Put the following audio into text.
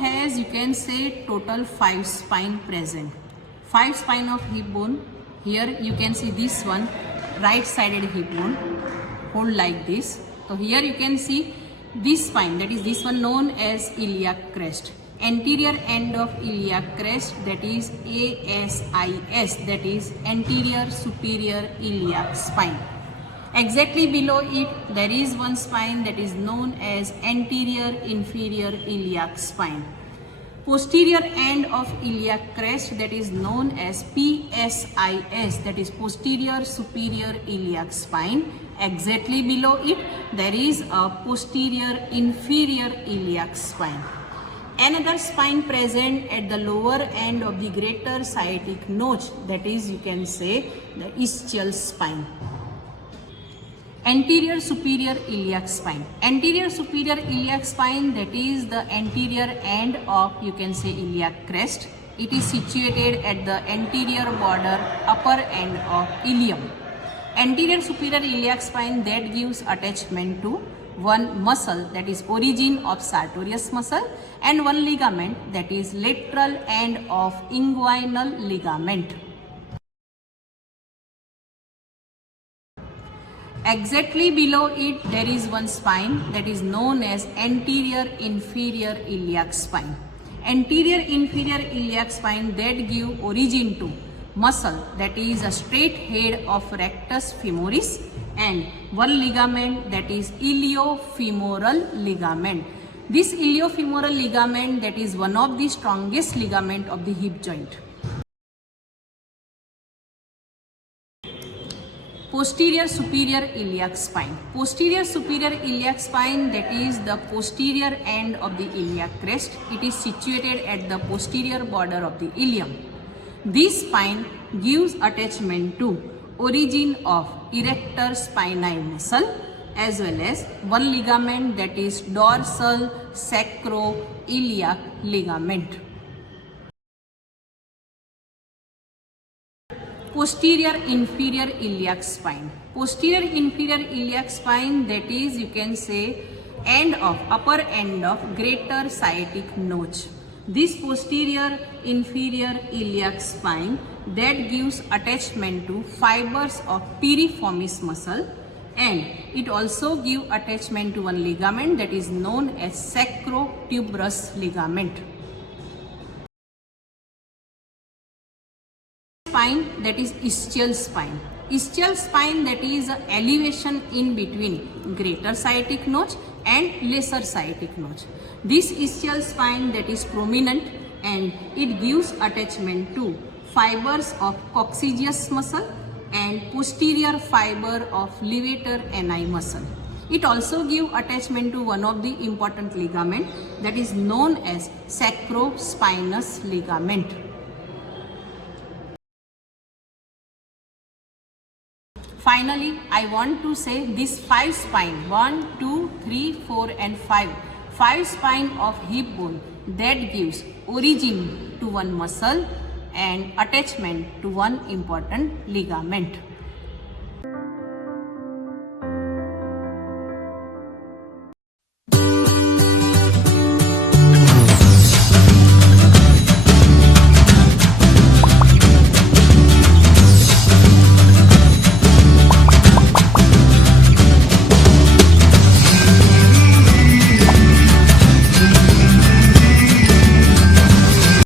has, you can say, total 5 spine present. 5 spine of hip bone. Here you can see this one, right sided hip bone. Hold like this. So here you can see this spine, that is this one known as iliac crest. Anterior end of iliac crest, that is ASIS, that is anterior superior iliac spine. Exactly below it there is one spine that is known as anterior inferior iliac spine. Posterior end of iliac crest, that is known as PSIS, that is posterior superior iliac spine. Exactly below it there is a posterior inferior iliac spine. Another spine present at the lower end of the greater sciatic notch, that is, you can say, the ischial spine. Anterior superior iliac spine. Anterior superior iliac spine, that is the anterior end of, you can say, iliac crest. It is situated at the anterior border upper end of ilium. Anterior superior iliac spine that gives attachment to one muscle, that is origin of sartorius muscle, and one ligament, that is lateral end of inguinal ligament. Exactly below it there is one spine that is known as anterior inferior iliac spine. Anterior inferior iliac spine that give origin to muscle, that is a straight head of rectus femoris, and one ligament, that is iliofemoral ligament. This iliofemoral ligament, that is one of the strongest ligament of the hip joint. Posterior superior iliac spine. Posterior superior iliac spine, that is the posterior end of the iliac crest. It is situated at the posterior border of the ilium. This spine gives attachment to origin of erector spinae muscle as well as one ligament, that is dorsal sacroiliac ligament. Posterior inferior iliac spine. Posterior inferior iliac spine, that is, you can say, end of upper end of greater sciatic notch. This posterior inferior iliac spine that gives attachment to fibers of piriformis muscle, and it also gives attachment to one ligament that is known as sacrotuberous ligament. Spine, that is ischial spine. Ischial spine, that is a elevation in between greater sciatic notch and lesser sciatic notch. This ischial spine, that is prominent, and it gives attachment to fibers of coccygeus muscle and posterior fiber of levator ani muscle. It also gives attachment to one of the important ligament, that is known as sacrospinous ligament. Finally, I want to say this 5 spine, 1, 2, 3, 4 and 5. 5 spine of hip bone that gives origin to one muscle and attachment to one important ligament.